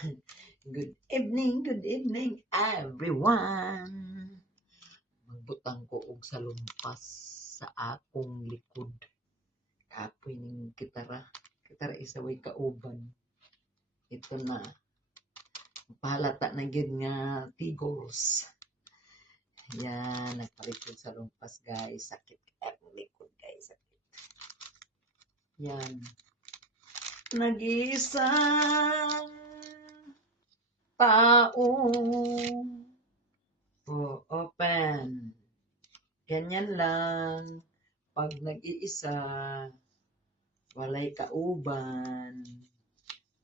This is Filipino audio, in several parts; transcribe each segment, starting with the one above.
Good evening, everyone. Magbutang ko og salumpas sa akong likod. Kapoy ning gitara. Gitara isaway kauban. Ito na. Pahalata na gid nga tigos. Yan, nakalikod sa lumpas, guys. Sakit ang likod, guys. Sakit. Yan. Nag-iisang tao. Oh, open. Ganyan lang. Pag nag-iisa, walay kauban.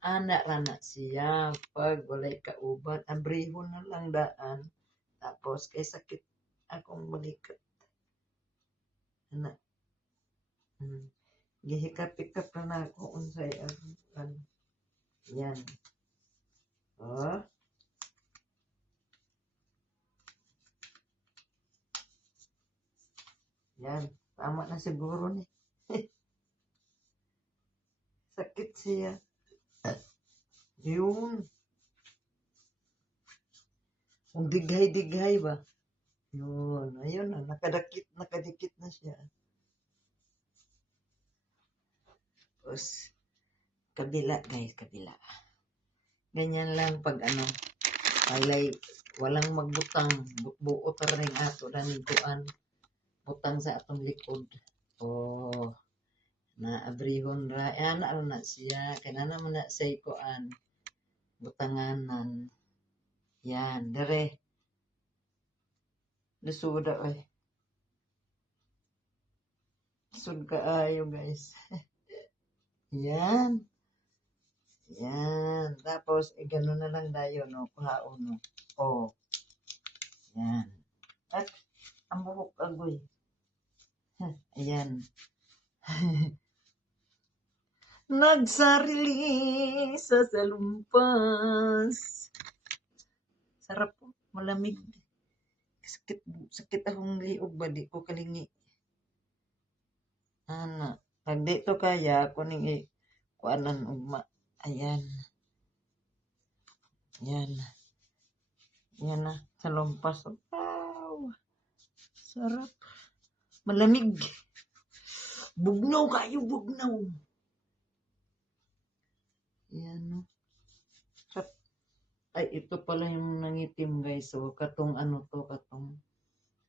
Anak rana siya. Pag walay kauban, abrihon na lang daan. Tapos, kay sakit akong balikat. Anak. Gihikap-ikap na ako unsay ang yan. Oh. Yan. Tama na siguro ni. Sakit siya. Yun. Kung dighay-dighay ba? Yun. Ayun na. Nakadikit na siya. Tapos, kabila guys, kabila. Ganyan lang pag walang magbutang. Buot pa rin ato lang ikuan. Butang sa atong likod. Oh, naabrihon ra. Ana na siya. Kaya naman na sa ikuan. Butanganan. Yan, dere. Nasuda ay. Sud kaayo guys. Yan. Yan. Tapos, gano'n na lang tayo, no? Kuhaon, no? Oh. Yan. At, ang buhok agoy. Ayan. Nagsarili sa salumpas. Sarap po. Malamig. Sakit akong liog ba? Di ko kalingi. Ana. Pag dito kaya, kuning kuanan ugma. Ayan. Yan. Yan na. Salumpas. Wow. Sarap. Malamig. Bugnaw kayo, bugnaw. Yan, no. Sarap. Ay, ito pala yung nangitim, guys. So, katong katong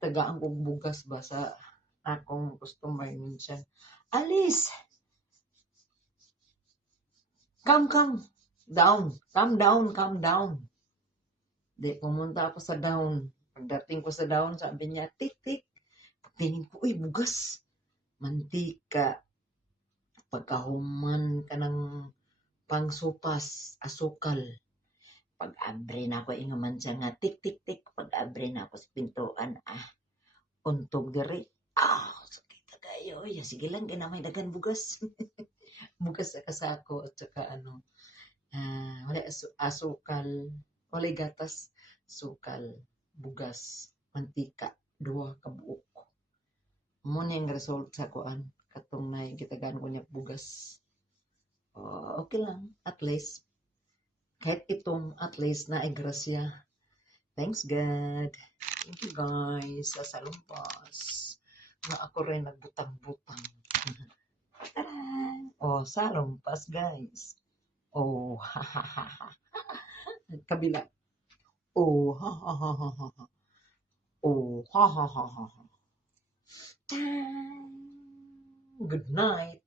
tagaan kong bugas ba sa akong customer minsan. Alice! Come down. Come down. Di, pumunta ako sa down. Pagdating ko sa down, sabi niya, tik. Pagtingin ko, uy, bugas. Mantika. Pagkahuman ka ng pangsupas, asukal. Pag-abre na ako, ingaman siya nga, tik. Pag-abre na ako sa pintuan, untog diri. Sakit na kayo. Sige lang, ganamay dagan bugas. Bugas sa kasako at saka wala asukal, wala gatas, sukal, bugas, mantika, 2 ka buok. Muna yung result sa kuan, katong na gitagaan ko niya bugas. Okay lang, at least. Kahit itong at least na grasya. Thanks God. Thank you guys sa salumpas. Na ako rin nagbutang-butang. Salumpas guys. Kabila. Good night.